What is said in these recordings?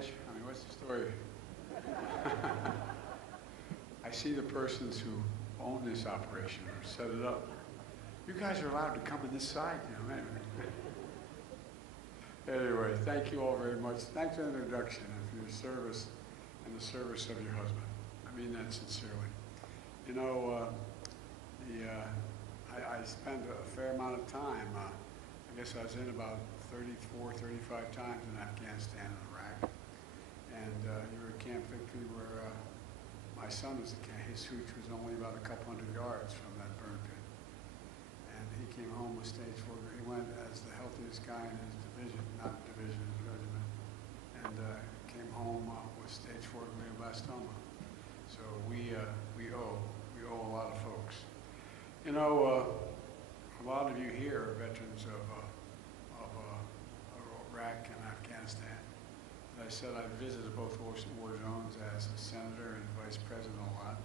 edge? I mean, what's the story? I see the persons who own this operation or set it up. You guys are allowed to come on this side, you know. Anyway, thank you all very much. Thanks for the introduction and for your service and the service of your husband. I mean that sincerely. You know, I spent a fair amount of time. I guess I was in about 34, 35 times in Afghanistan and Iraq. And you were at Camp Victory where my son was at camp. His hooch was only about a couple hundred yards from that burn pit. And he came home with stage 4. He went as the healthiest guy in his division, not division, his regiment. And came home with stage 4 glioblastoma. So we owe a lot of folks. You know, a lot of you here are veterans of Iraq and Afghanistan. As I said, I visited both war zones as a senator and vice president a lot,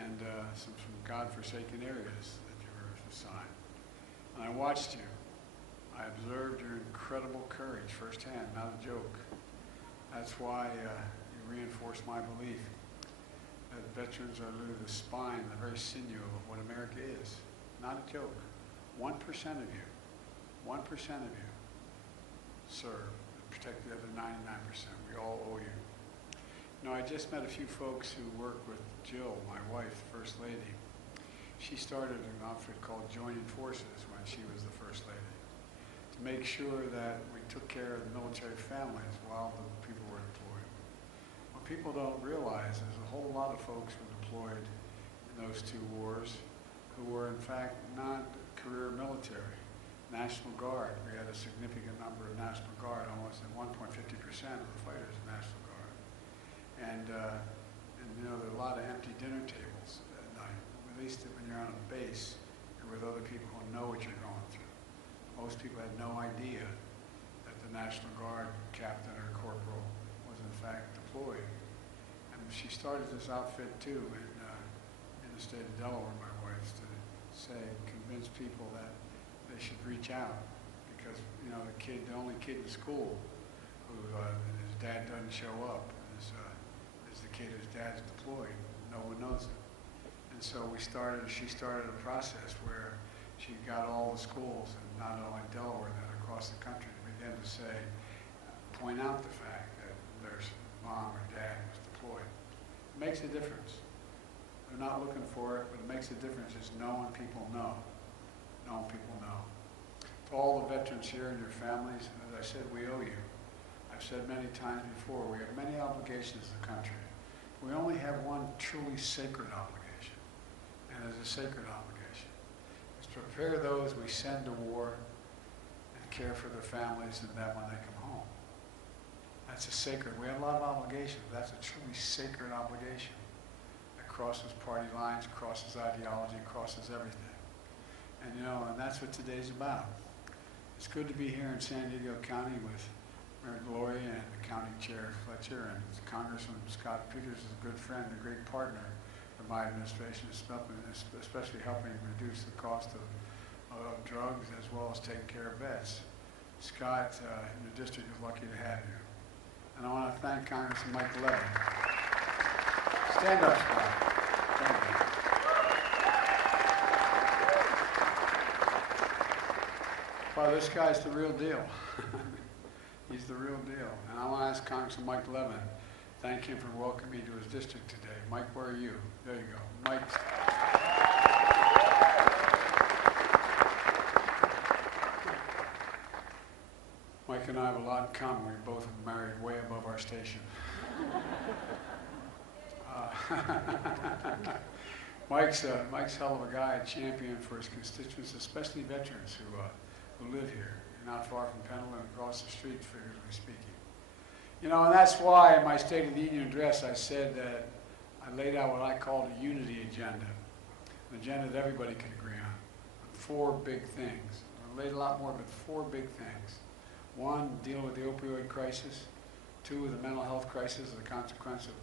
and some godforsaken areas that you were assigned. And I watched you. I observed your incredible courage firsthand, not a joke. That's why you reinforced my belief that veterans are literally the spine, the very sinew of what America is. Not a joke. 1% of you, 1% of you serve and protect the other 99%. We all owe you. You know, I just met a few folks who work with Jill, my wife, First Lady. She started an outfit called Joining Forces when she was the First Lady to make sure that we took care of the military families while the people were deployed. What people don't realize is a whole lot of folks were deployed in those two wars who were in fact not career military. National Guard, we had a significant number of National Guard, almost at 1.50% of the fighters in National Guard. And you know, there are a lot of empty dinner tables at night. At least when you're on a base, you're with other people who know what you're going through. Most people had no idea that the National Guard captain or corporal was in fact deployed. And she started this outfit too in the state of Delaware, my wife's, to say, convince people that they should reach out because, you know, the only kid in school who his dad doesn't show up is the kid whose dad's deployed. No one knows it. And so she started a process where she got all the schools, and not only Delaware, but across the country, to begin to say, point out the fact that their mom or dad was deployed. It makes a difference. They're not looking for it, but it makes a difference is knowing people know. Knowing people know. To all the veterans here and your families, as I said, we owe you. I've said many times before, we have many obligations to the country. We only have one truly sacred obligation, and it's a sacred obligation. It's to prepare those we send to war and care for their families and that when they come home. That's a sacred, we have a lot of obligations, but that's a truly sacred obligation that crosses party lines, crosses ideology, crosses everything. And you know, and that's what today's about. It's good to be here in San Diego County with Mayor Gloria and the County Chair Fletcher, and Congressman Scott Peters is a good friend, a great partner of my administration, especially helping reduce the cost of drugs as well as taking care of vets. Scott, your district is lucky to have you. And I want to thank Congressman Mike Levin. Stand up, Scott. Thank you. Well, this guy's the real deal. He's the real deal. And I want to ask Congressman Mike Levin, thank him for welcoming me to his district today. Mike, where are you? There you go. Mike. Mike and I have a lot in common. We both were married way above our station. Mike's hell of a guy, a champion for his constituents, especially veterans who live here, not far from Pendleton, across the street, figuratively speaking. You know, and that's why in my State of the Union address I said that I laid out what I called a unity agenda, an agenda that everybody could agree on, 4 big things. I laid a lot more, but 4 big things. 1, deal with the opioid crisis. 2, the mental health crisis, the consequence of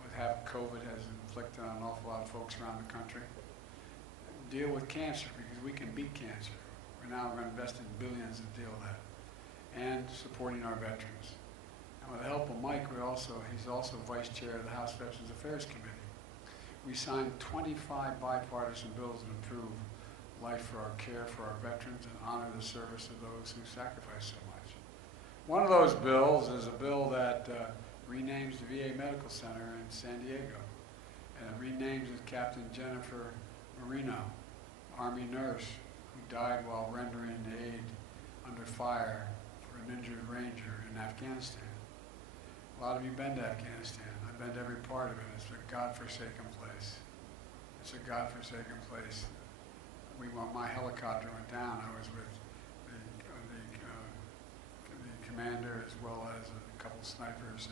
what COVID has inflicted on an awful lot of folks around the country. Deal with cancer, because we can beat cancer. We're now going to invest in billions to deal with that. And supporting our veterans. And He's also vice chair of the House Veterans Affairs Committee. We signed 25 bipartisan bills that improve life for our care for our veterans and honor the service of those who sacrifice so much. One of those bills is a bill that renames the VA Medical Center in San Diego, and it renames it Captain Jennifer Marino, Army nurse who died while rendering aid under fire for an injured ranger in Afghanistan. A lot of you been to Afghanistan. I've been to every part of it. It's a godforsaken place. It's a godforsaken place. My helicopter went down. I was with the commander as well as a couple snipers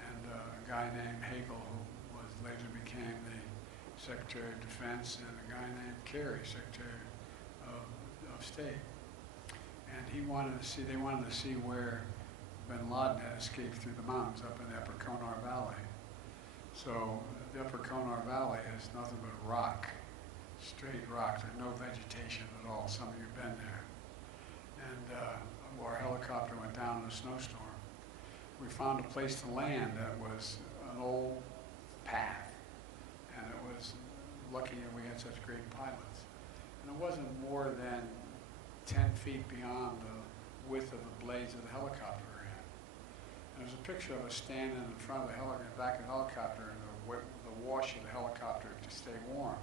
and a guy named Hagel, who later became the Secretary of Defense, and a guy named Kerry, Secretary of State. And they wanted to see where bin Laden had escaped through the mountains up in the Upper Konar Valley. So the Upper Konar Valley is nothing but rock, straight rock. There's no vegetation at all. Some of you have been there. And our helicopter went down in a snowstorm. We found a place to land that was an old path. And it was lucky that we had such great pilots. And it wasn't more than 10 feet beyond the width of the blades of the helicopter we had. And there's a picture of us standing in front of the back of the helicopter and the wash of the helicopter to stay warm.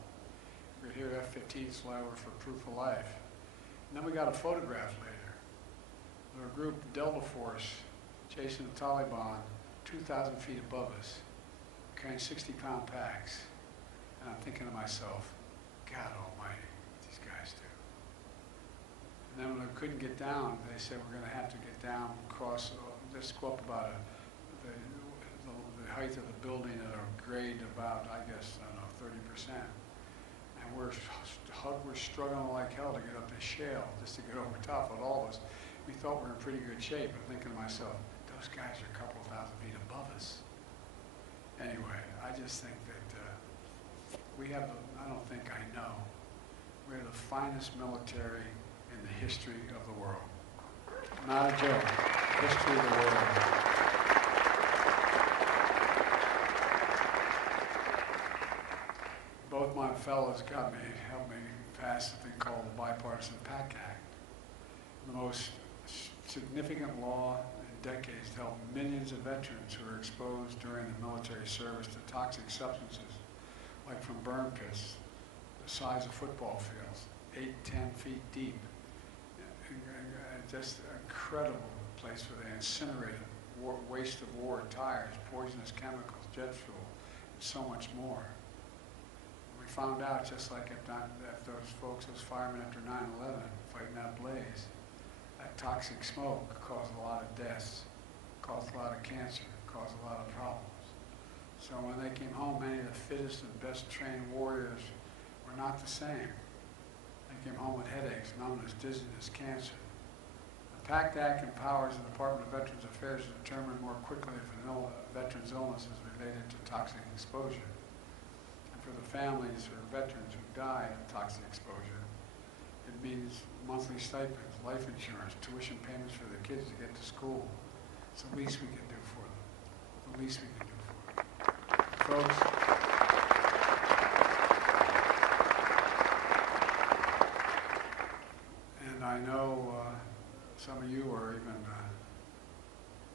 We could hear F-15s fly over for proof of life. And then we got a photograph later. There was a group, Delta Force, chasing the Taliban 2,000 feet above us, carrying 60-pound packs. And I'm thinking to myself, God almighty, what these guys do. And then when we couldn't get down, they said we're going to have to get down, cross, just go up about the height of the building at a grade about, I guess, I don't know, 30%. And we're struggling like hell to get up this shale, just to get over top of all of us. We thought we were in pretty good shape. I'm thinking to myself, those guys are a couple thousand feet above us. Anyway, I just think that we have, I don't think I know, we're the finest military in the history of the world. Not a joke. History of the world. Both my fellows helped me pass the thing called the Bipartisan PACT Act, the most significant law in decades to help millions of veterans who are exposed during the military service to toxic substances, like from burn pits, the size of football fields, 8, 10 feet deep. Just an incredible place where they incinerated waste of war tires, poisonous chemicals, jet fuel, and so much more. We found out, just like if those folks, those firemen after 9/11, fighting that blaze, that toxic smoke caused a lot of deaths, caused a lot of cancer, caused a lot of problems. So when they came home, many of the fittest and best trained warriors were not the same. They came home with headaches, numbness, dizziness, cancer. The PACT Act empowers the Department of Veterans Affairs to determine more quickly if a veteran's illness is related to toxic exposure. And for the families or veterans who died of toxic exposure, it means monthly stipends, life insurance, tuition payments for their kids to get to school. It's the least we can do for them. The least we can do for them. Folks, and I know some of you are even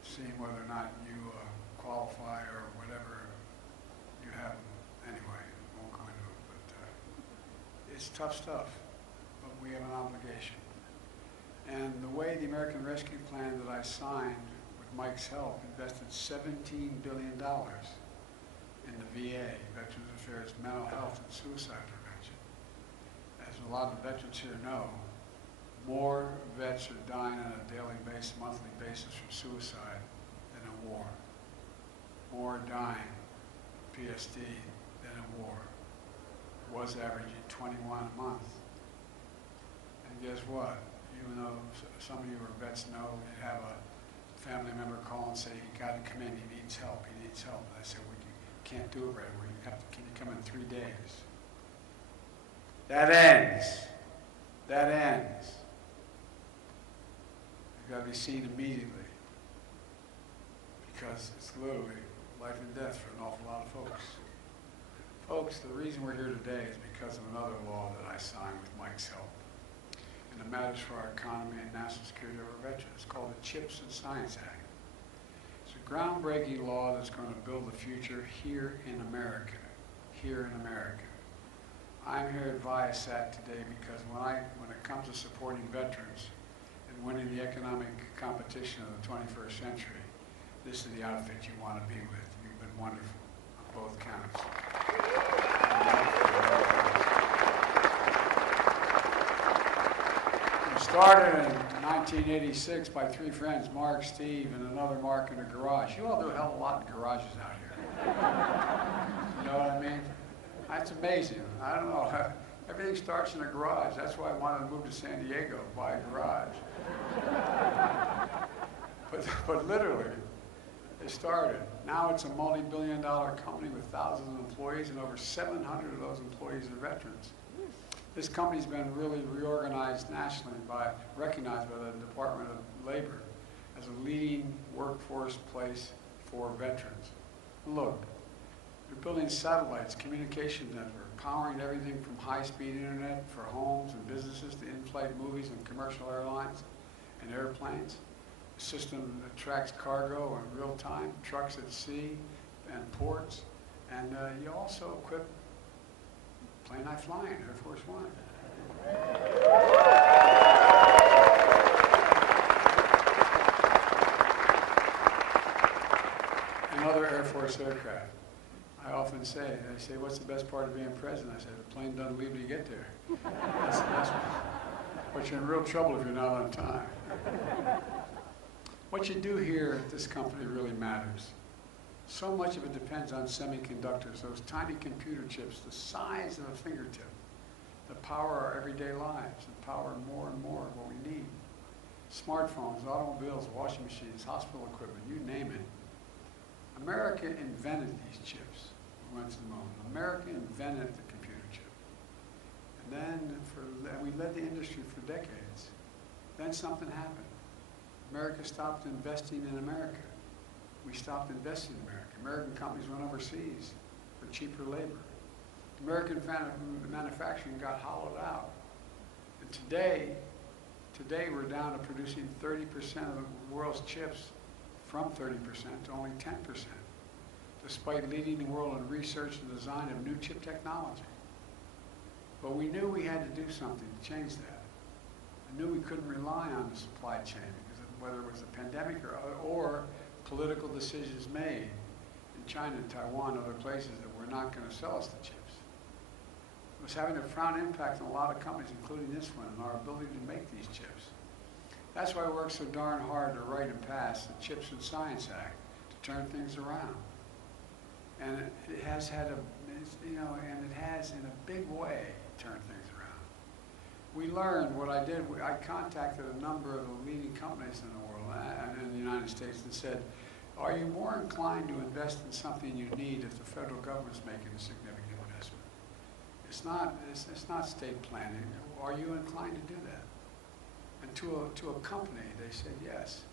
seeing whether or not you qualify or whatever you have. Anyway, I won't go into it, but it's tough stuff, but we have an obligation. And the way the American Rescue Plan that I signed with Mike's help invested $17 billion in the VA, Veterans Affairs, mental health and suicide prevention. As a lot of the veterans here know, more vets are dying on a daily basis, monthly basis from suicide than in war. More are dying of PSD than in war. It was averaging 21 a month. And guess what? Even though some of you are vets know, you have a family member call and say, you got to come in, he needs help, he needs help. And I said, we can't do it right away. Can you come in 3 days? That ends. That ends. You've got to be seen immediately, because it's literally life and death for an awful lot of folks. Folks, the reason we're here today is because of another law that I signed with Mike's help. And it matters for our economy and national security of our veterans. It's called the CHIPS and Science Act. It's a groundbreaking law that's going to build the future here in America. Here in America. I'm here at Viasat today because when it comes to supporting veterans and winning the economic competition of the 21st century, this is the outfit you want to be with. You've been wonderful on both counts. We started in 1986 by three friends, Mark, Steve, and another Mark in a garage. You all do a hell of a lot in garages out here. You know what I mean? That's amazing. I don't know. Everything starts in a garage. That's why I wanted to move to San Diego, buy a garage. But literally, it started. Now it's a multi-billion-dollar company with thousands of employees, and over 700 of those employees are veterans. This company's been really reorganized nationally recognized by the Department of Labor as a leading workforce place for veterans. Look, they're building satellites, communication network, powering everything from high-speed internet for homes and businesses to in-flight movies and commercial airlines and airplanes. A system that tracks cargo in real time, trucks at sea and ports, and you also equip plane I fly in, Air Force One. And other Air Force aircraft. I often say, they say, what's the best part of being president? I say, the plane doesn't leave till you get there. That's the best one. But you're in real trouble if you're not on time. What you do here at this company really matters. So much of it depends on semiconductors, those tiny computer chips, the size of a fingertip, that power our everyday lives and power more and more of what we need. Smartphones, automobiles, washing machines, hospital equipment, you name it. America invented these chips. We went to the moon. America invented the computer chip. And then we led the industry for decades. Then something happened. America stopped investing in America. We stopped investing in America. American companies went overseas for cheaper labor. American manufacturing got hollowed out. And today we're down to producing 30% of the world's chips from 30% to only 10%, despite leading the world in research and design of new chip technology. But we knew we had to do something to change that. I knew we couldn't rely on the supply chain, because whether it was a pandemic or political decisions made in China, Taiwan, other places that were not going to sell us the chips. It was having a profound impact on a lot of companies, including this one, and our ability to make these chips. That's why I worked so darn hard to write and pass the CHIPS and Science Act to turn things around. And it has had and it has in a big way turned things around. We learned what I did. I contacted a number of the leading companies in the world and in the United States and said, are you more inclined to invest in something you need if the federal government's making a significant investment? It's not state planning. Are you inclined to do that? And to a company, they said yes.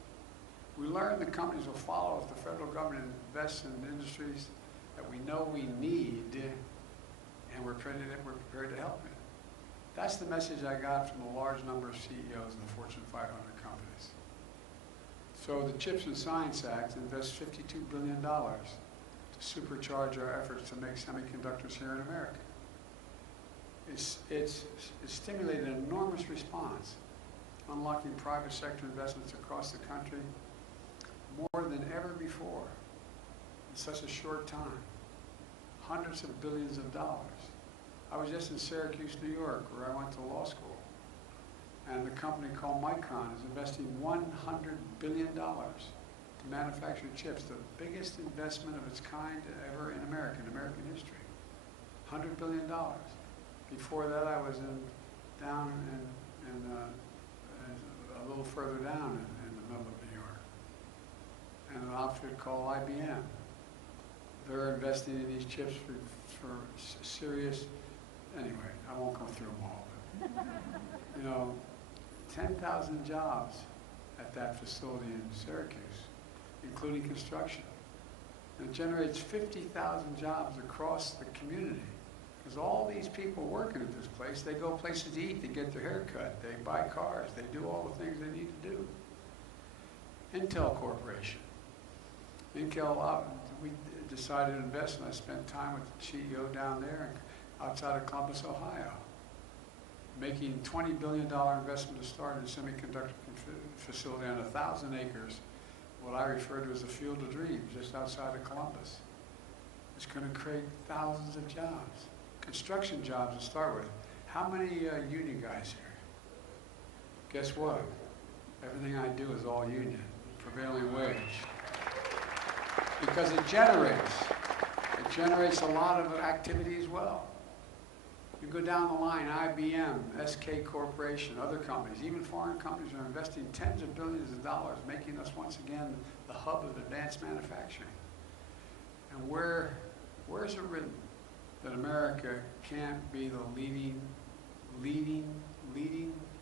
We learned the companies will follow if the federal government invests in industries that we know we need, and we're prepared to help it. That's the message I got from a large number of CEOs in the Fortune 500 companies. So the CHIPS and Science Act invests $52 billion to supercharge our efforts to make semiconductors here in America. It's stimulated an enormous response, unlocking private sector investments across the country more than ever before in such a short time. Hundreds of billions of dollars. I was just in Syracuse, New York, where I went to law school. And the company called Micron is investing $100 billion to manufacture chips, the biggest investment of its kind ever in American history. $100 billion. Before that, I was down a little further down in the middle of New York, and an outfit called IBM. They're investing in these chips for serious. Anyway, I won't go through them all. But, 10,000 jobs at that facility in Syracuse, including construction. And it generates 50,000 jobs across the community. Because all these people working at this place, they go places to eat, they get their hair cut, they buy cars, they do all the things they need to do. Intel Corporation. Intel, we decided to invest, and I spent time with the CEO down there outside of Columbus, Ohio, making $20 billion investment to start a semiconductor facility on 1,000 acres, what I refer to as the Field of Dreams, just outside of Columbus. It's going to create thousands of jobs, construction jobs to start with. How many union guys here? Guess what? Everything I do is all union, prevailing wage. Because it generates a lot of activity as well. You go down the line, IBM, SK Corporation, other companies, even foreign companies are investing tens of billions of dollars, making us once again the hub of advanced manufacturing. And where is it written that America can't be the leading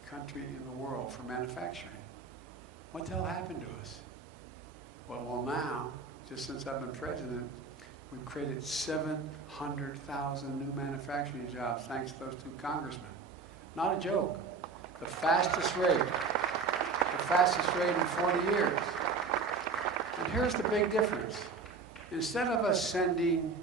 country in the world for manufacturing? What the hell happened to us? Well, now, just since I've been president, we've created 700,000 new manufacturing jobs thanks to those two congressmen. Not a joke. The fastest rate in 40 years. And here's the big difference. Instead of us sending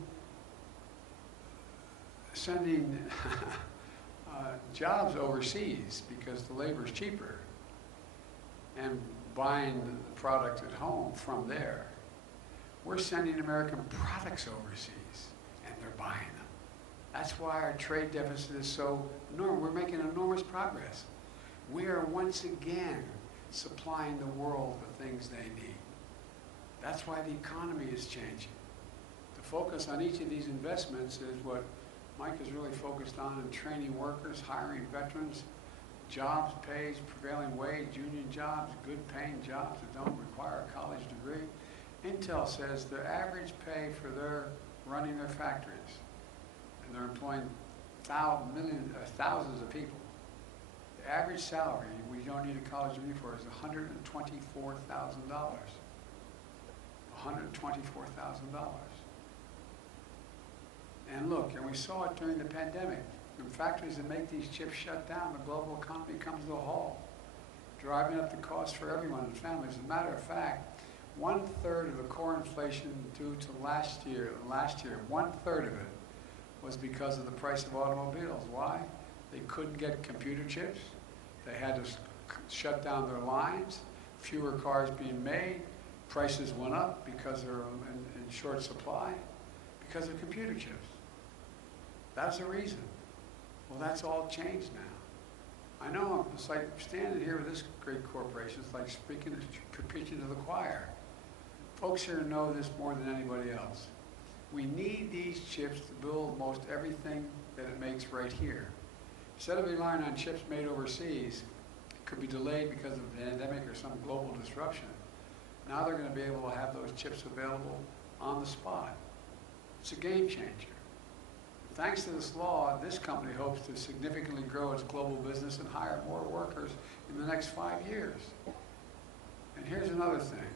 jobs overseas because the labor's cheaper and buying the product at home from there, we're sending American products overseas, and they're buying them. That's why our trade deficit is so enormous. We're making enormous progress. We are once again supplying the world the things they need. That's why the economy is changing. The focus on each of these investments is what Mike is really focused on in training workers, hiring veterans, jobs, pays, prevailing wage, union jobs, good paying jobs that don't require a college degree. Intel says their average pay for running their factories, and they're employing thousands of people. The average salary we don't need a college degree for is $124,000. $124,000. And look, and we saw it during the pandemic. When factories that make these chips shut down, the global economy comes to a halt, driving up the cost for everyone and families. As a matter of fact, 1/3 of the core inflation due to last year, 1/3 of it was because of the price of automobiles. Why? They couldn't get computer chips. They had to shut down their lines, fewer cars being made, prices went up because they're in short supply because of computer chips. That's the reason. Well, that's all changed now. I know it's like standing here with this great corporation, it's like preaching to the choir. Folks here know this more than anybody else. We need these chips to build most everything that it makes right here. Instead of relying on chips made overseas, it could be delayed because of a pandemic or some global disruption. Now they're going to be able to have those chips available on the spot. It's a game changer. Thanks to this law, this company hopes to significantly grow its global business and hire more workers in the next 5 years. And here's another thing.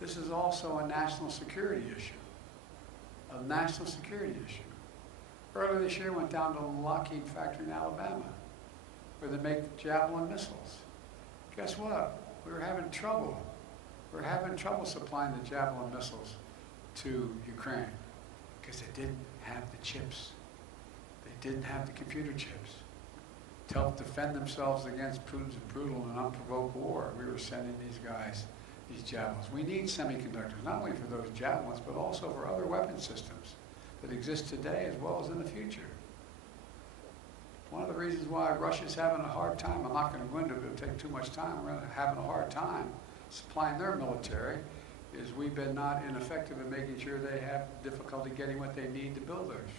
This is also a national security issue. A national security issue. Earlier this year, I went down to the Lockheed factory in Alabama, where they make Javelin missiles. Guess what? We were having trouble. We were having trouble supplying the Javelin missiles to Ukraine because they didn't have the chips. They didn't have the computer chips to help defend themselves against Putin's brutal and unprovoked war. We were sending these guys these javelins. We need semiconductors, not only for those javelins, but also for other weapon systems that exist today as well as in the future. One of the reasons why Russia's having a hard time, I'm not going to go into it, it'll take too much time, we're having a hard time supplying their military, is we've been not ineffective in making sure they have difficulty getting what they need to build theirs.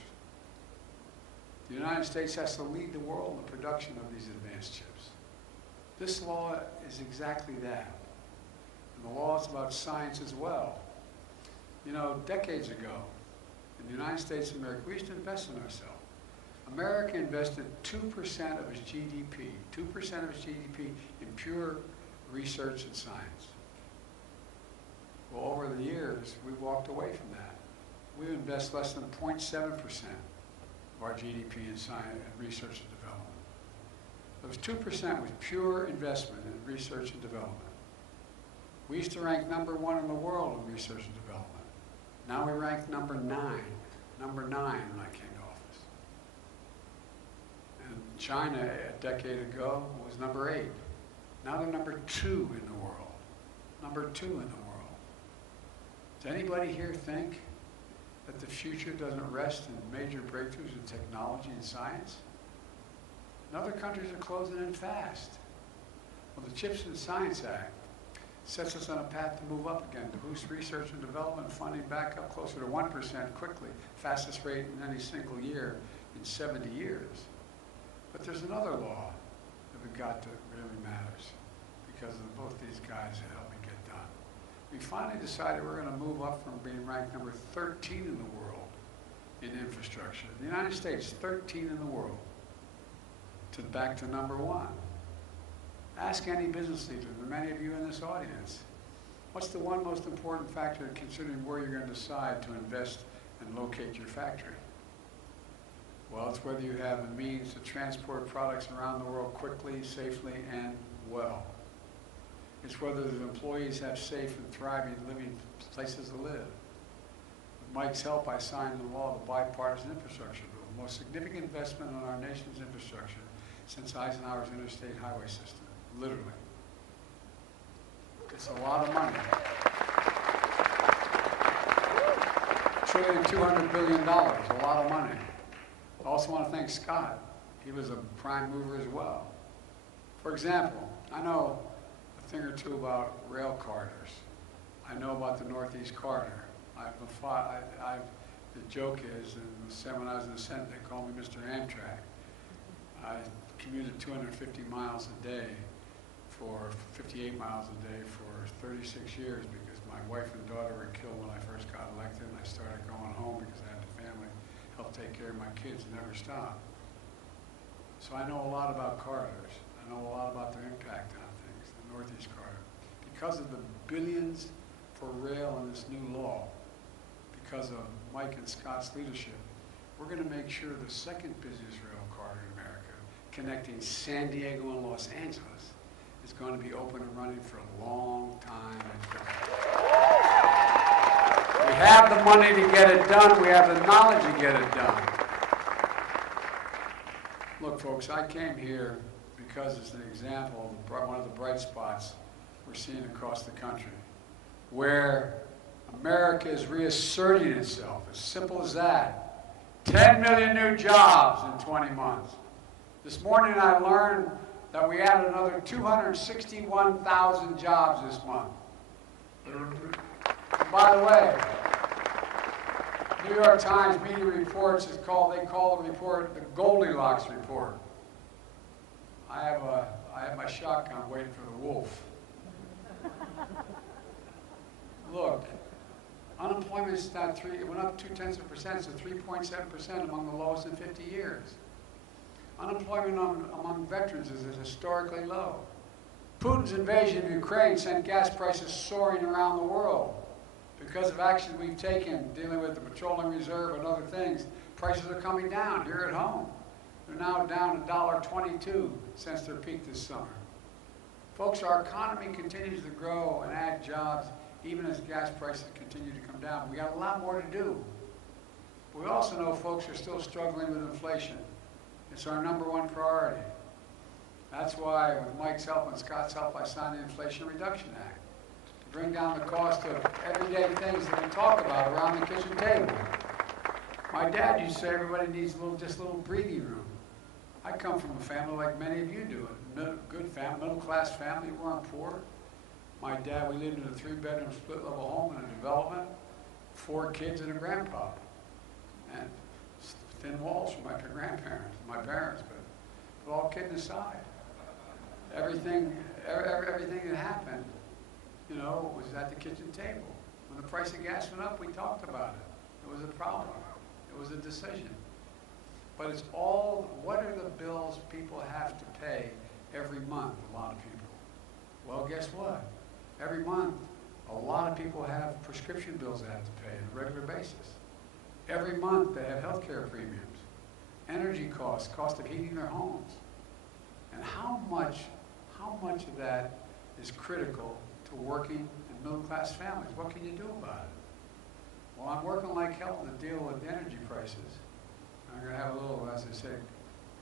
The United States has to lead the world in the production of these advanced chips. This law is exactly that. And the law is about science as well. You know, decades ago, in the United States of America, we used to invest in ourselves. America invested 2% of its GDP, 2% of its GDP in pure research and science. Well, over the years, we walked away from that. we invest less than 0.7% of our GDP in science and research and development. Those 2% was pure investment in research and development. We used to rank #1 in the world in research and development. Now we rank number 9 when I came to office. And China a decade ago was number 8. Now they're number 2 in the world. Number 2 in the world. Does anybody here think that the future doesn't rest in major breakthroughs in technology and science? And other countries are closing in fast. Well, the CHIPS and Science Act sets us on a path to move up again, to boost research and development funding back up closer to 1% quickly, fastest rate in any single year in 70 years. But there's another law that we've got that really matters because of both these guys that helped me get done. We finally decided we're going to move up from being ranked number 13 in the world in infrastructure. The United States, 13 in the world, to back to number 1. Ask any business leader, and many of you in this audience, what's the one most important factor considering where you're going to decide to invest and locate your factory? Well, it's whether you have the means to transport products around the world quickly, safely, and well. It's whether the employees have safe and thriving living places to live. With Mike's help, I signed the law of the bipartisan infrastructure bill, the most significant investment in our nation's infrastructure since Eisenhower's interstate highway system, literally. It's a lot of money. $1.2 trillion, a lot of money. I also want to thank Scott. He was a prime mover as well. For example, I know a thing or two about rail corridors. I know about the Northeast Corridor. The joke is, when I was in the Senate, they called me Mr. Amtrak. I commuted 250 miles a day for 58 miles a day for 36 years because my wife and daughter were killed when I first got elected, and I started going home because I had the family help take care of my kids and never stop. So I know a lot about corridors. I know a lot about their impact on things, the Northeast Corridor. Because of the billions for rail in this new law, because of Mike and Scott's leadership, we're going to make sure the second busiest rail corridor in America, connecting San Diego and Los Angeles, is going to be open and running for a long time. We have the money to get it done. We have the knowledge to get it done. Look, folks, I came here because it's an example of one of the bright spots we're seeing across the country, where America is reasserting itself, as simple as that. 10 million new jobs in 20 months. This morning I learned that we added another 261,000 jobs this month. And by the way, New York Times media reports they call the report the Goldilocks report. I have my shotgun waiting for the wolf. Look, unemployment's not it went up 0.2%, so 3.7% among the lowest in 50 years. Unemployment among veterans is historically low. Putin's invasion of Ukraine sent gas prices soaring around the world. Because of actions we've taken dealing with the petroleum reserve and other things, prices are coming down here at home. They're now down $1.22 since their peak this summer. Folks, our economy continues to grow and add jobs even as gas prices continue to come down. We got a lot more to do. But we also know folks are still struggling with inflation. It's our #1 priority. That's why, with Mike's help and Scott's help, I signed the Inflation Reduction Act to bring down the cost of everyday things that we talk about around the kitchen table. My dad used to say everybody needs just a little breathing room. I come from a family like many of you do, a good family, middle-class family. We weren't poor. My dad, we lived in a 3-bedroom split-level home in a development, 4 kids and a grandpa. And thin walls for my grandparents, my parents, but all kidding aside, everything that happened, was at the kitchen table. When the price of gas went up, we talked about it. It was a problem. It was a decision. But it's all, what are the bills people have to pay every month, a lot of people? Well, guess what? Every month, a lot of people have prescription bills they have to pay on a regular basis. Every month they have health care premiums, energy costs, cost of heating their homes. And how much of that is critical to working and middle-class families? What can you do about it? Well, I'm working like hell to deal with energy prices. I'm going to have a little, as I say,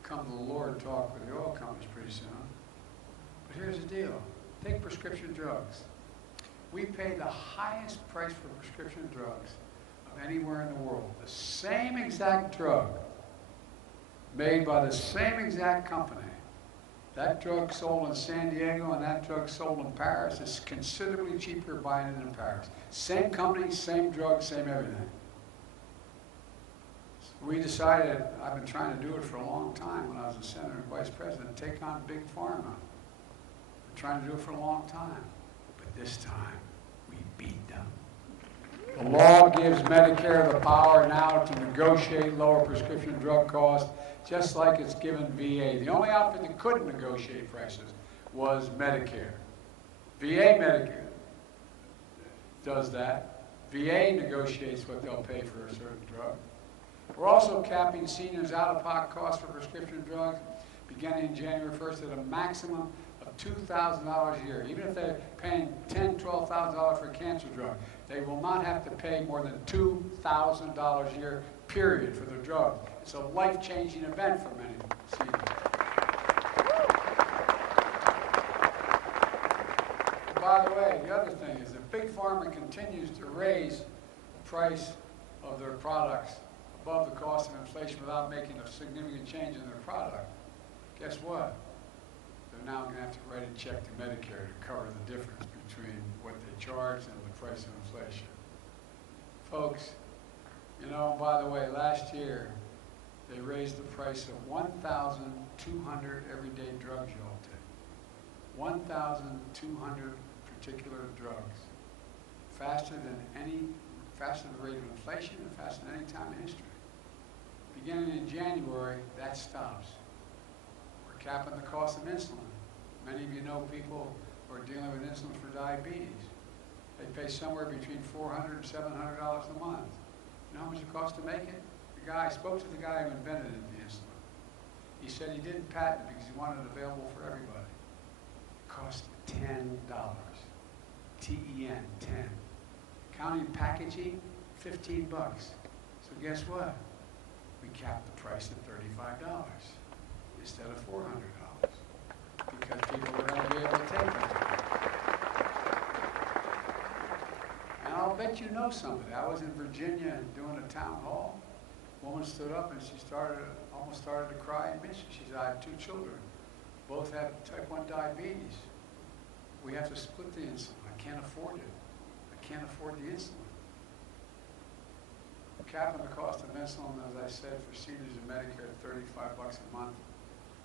come to the Lord talk with the oil companies pretty soon. But here's the deal. Take prescription drugs. We pay the highest price for prescription drugs of anywhere in the world. The same exact drug, made by the same exact company. That drug sold in San Diego and that drug sold in Paris is considerably cheaper buying it in Paris. Same company, same drug, same everything. We decided, I've been trying to do it for a long time when I was a senator and vice president, take on big pharma. We're trying to do it for a long time. But this time, we beat them. The law gives Medicare the power now to negotiate lower prescription drug costs, just like it's given VA. The only outfit that couldn't negotiate prices was Medicare. Medicare does that. VA negotiates what they'll pay for a certain drug. We're also capping seniors' out-of-pocket costs for prescription drugs beginning January 1st at a maximum of $2,000 a year. Even if they're paying $10,000, $12,000 for a cancer drug, they will not have to pay more than $2,000 a year, period, for their drug. It's a life-changing event for many seniors. By the way, the other thing is that Big Pharma continues to raise the price of their products above the cost of inflation without making a significant change in their product. Guess what? They're now going to have to write a check to Medicare to cover the difference between what they charge and the price of inflation. Folks, you know, by the way, last year they raised the price of 1,200 everyday drugs you all take. 1,200 particular drugs. Faster than the rate of inflation and faster than any time in history. Beginning in January, that stops. We're capping the cost of insulin. Many of you know people who are dealing with insulin for diabetes. They pay somewhere between $400 and $700 a month. You know how much it costs to make it? I spoke to the guy who invented the insulin. He said he didn't patent it because he wanted it available for everybody. It cost $10. T-E-N, 10. Counting packaging, 15 bucks. So guess what? We capped the price at $35 instead of $400 because people are going to be able to take it. And I'll bet you know somebody. I was in Virginia doing a town hall. A woman stood up and she almost started to cry and miss. She said, I have 2 children. Both have type 1 diabetes. We have to split the insulin. I can't afford it. I can't afford the insulin. Capping the cost of insulin, as I said, for seniors in Medicare at $35 a month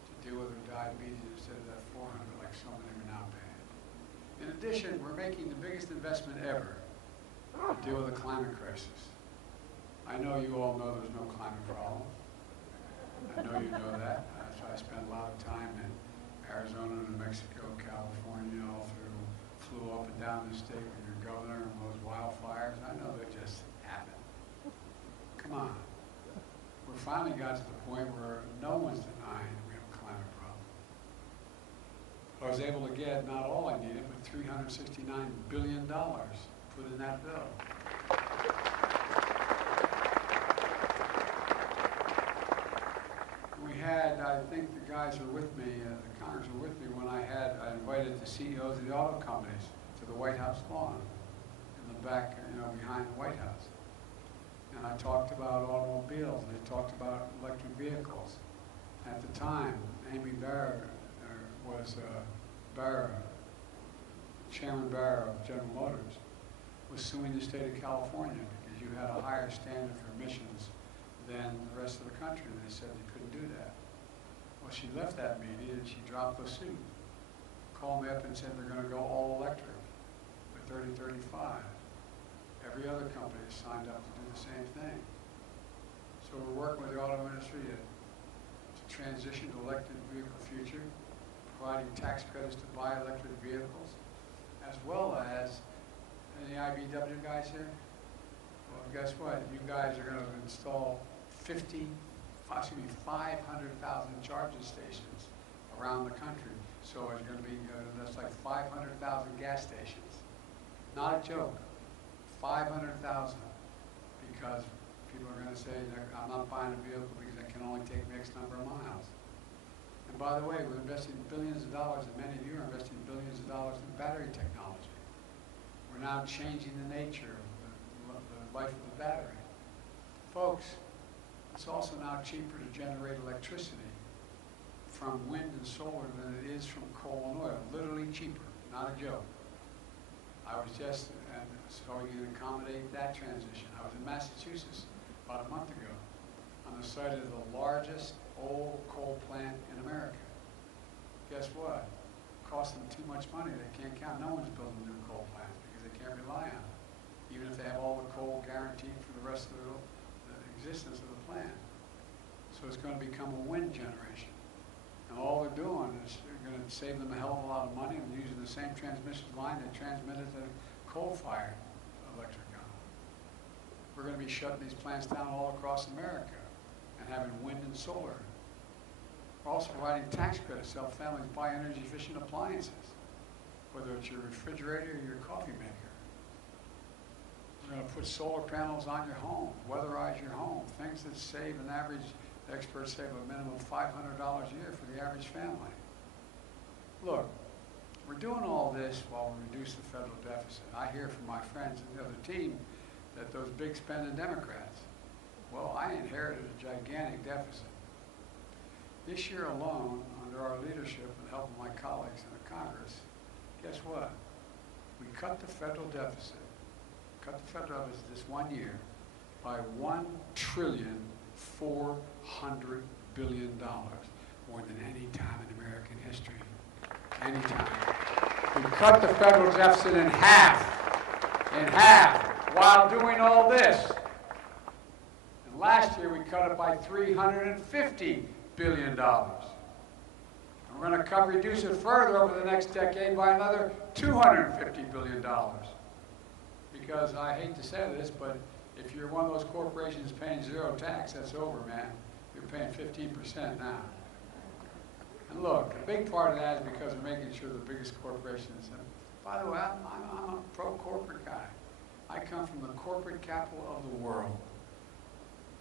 to deal with their diabetes instead of that $400 like so many are now paying. In addition, we're making the biggest investment ever to deal with the climate crisis. I know you all know there's no climate problem. I know you know that. That's why I spent a lot of time in Arizona, New Mexico, California, all through, flew up and down the state with your governor and those wildfires. I know they just happen. Come on. We finally got to the point where no one's denying that we have a climate problem. I was able to get not all I needed, but $369 billion put in that bill. We had, I think the guys are with me, the Congress were with me when I invited the CEOs of the auto companies to the White House lawn in the back, behind the White House. And I talked about automobiles, and they talked about electric vehicles. At the time, Amy Barra Chairman Barra of General Motors, was suing the state of California because you had a higher standard for emissions than the rest of the country, and they said they couldn't do that. Well, she left that meeting and she dropped the suit. Called me up and said they're going to go all electric by 2035. Every other company has signed up to do the same thing. So we're working with the auto industry to transition to electric vehicle future, providing tax credits to buy electric vehicles, as well as, any IBW guys here? Well, guess what? You guys are going to install 500,000 charging stations around the country. So it's going to be, that's like 500,000 gas stations. Not a joke. 500,000. Because people are going to say, I'm not buying a vehicle because it can only take X number of miles. And by the way, we're investing billions of dollars, and many of you are investing billions of dollars in battery technology. We're now changing the nature of the life of the battery. Folks, it's also now cheaper to generate electricity from wind and solar than it is from coal and oil. Literally cheaper, not a joke. I was just, and so we can accommodate that transition. I was in Massachusetts about a month ago on the site of the largest old coal plant in America. Guess what? It costs them too much money. They can't count. No one's building new coal plants because they can't rely on it, even if they have all the coal guaranteed for the rest of the existence of the plant. So it's going to become a wind generation. And all they're doing is they're going to save them a hell of a lot of money and using the same transmission line that transmitted the coal-fired electric on. We're going to be shutting these plants down all across America and having wind and solar. We're also providing tax credits to help families buy energy-efficient appliances, whether it's your refrigerator or your coffee maker. We're going to put solar panels on your home, weatherize your home, things that save an average, experts save a minimum of $500 a year for the average family. Look, we're doing all this while we reduce the federal deficit. I hear from my friends in the other team that those big spending Democrats, well, I inherited a gigantic deficit. This year alone, under our leadership and help of my colleagues in the Congress, guess what? We cut the federal deficit this 1 year by $1,400 billion, more than any time in American history. Any time. We cut the federal deficit in half, while doing all this. And last year we cut it by $350 billion. And we're going to reduce it further over the next decade by another $250 billion. Because I hate to say this, but if you're one of those corporations paying zero tax, that's over, man. You're paying 15% now. And look, a big part of that is because we're making sure the biggest corporations, and by the way, I'm a pro-corporate guy. I come from the corporate capital of the world.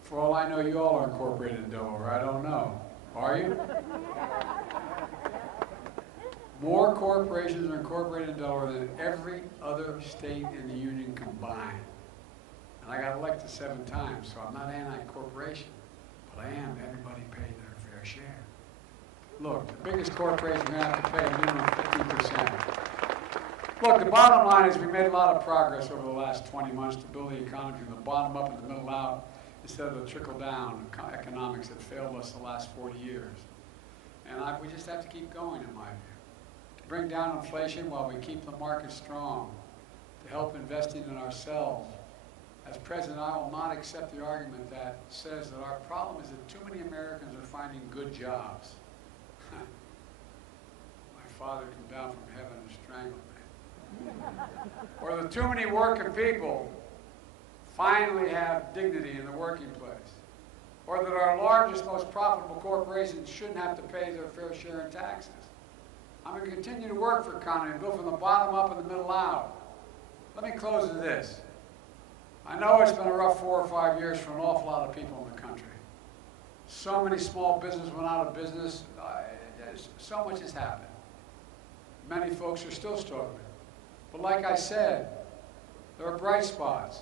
For all I know, you all are incorporated in Delaware. I don't know. Are you? More corporations are incorporated in Delaware than every other state in the union combined. And I got elected 7 times, so I'm not anti-corporation, but I am everybody pay their fair share. Look, the biggest corporation are going to have to pay a minimum of 50%. Look, the bottom line is we made a lot of progress over the last 20 months to build the economy from the bottom up and the middle out instead of the trickle-down economics that failed us the last 40 years. And we just have to keep going, in my view. To bring down inflation while we keep the market strong, to help investing in ourselves. As president, I will not accept the argument that says that our problem is that too many Americans are finding good jobs. My father came down from heaven and strangled me. Or that too many working people finally have dignity in the working place. Or that our largest, most profitable corporations shouldn't have to pay their fair share in taxes. I'm going to continue to work for economy and build from the bottom up and the middle out. Let me close with this. I know it's been a rough 4 or 5 years for an awful lot of people in the country. So many small businesses went out of business. So much has happened. Many folks are still struggling. But like I said, there are bright spots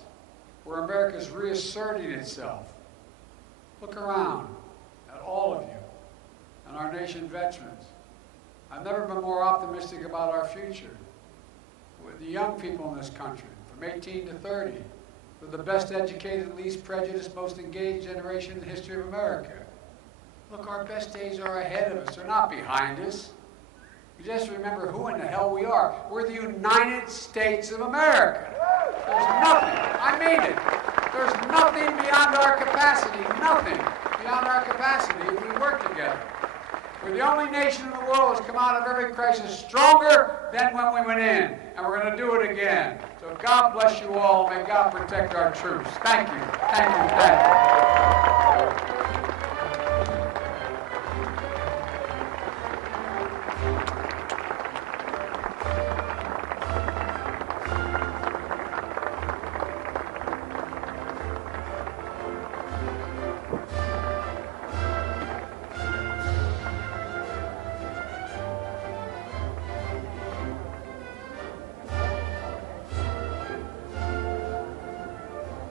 where America's reasserting itself. Look around at all of you and our nation veterans. I've never been more optimistic about our future. With the young people in this country, from 18 to 30, we're the best educated, least prejudiced, most engaged generation in the history of America. Look, our best days are ahead of us. They're not behind us. We just remember who in the hell we are. We're the United States of America. There's nothing, I mean it, there's nothing beyond our capacity, nothing beyond our capacity if we work together. We're the only nation in the world that's come out of every crisis stronger than when we went in, and we're going to do it again. So But God bless you all. May God protect our troops. Thank you. Thank you. Thank you.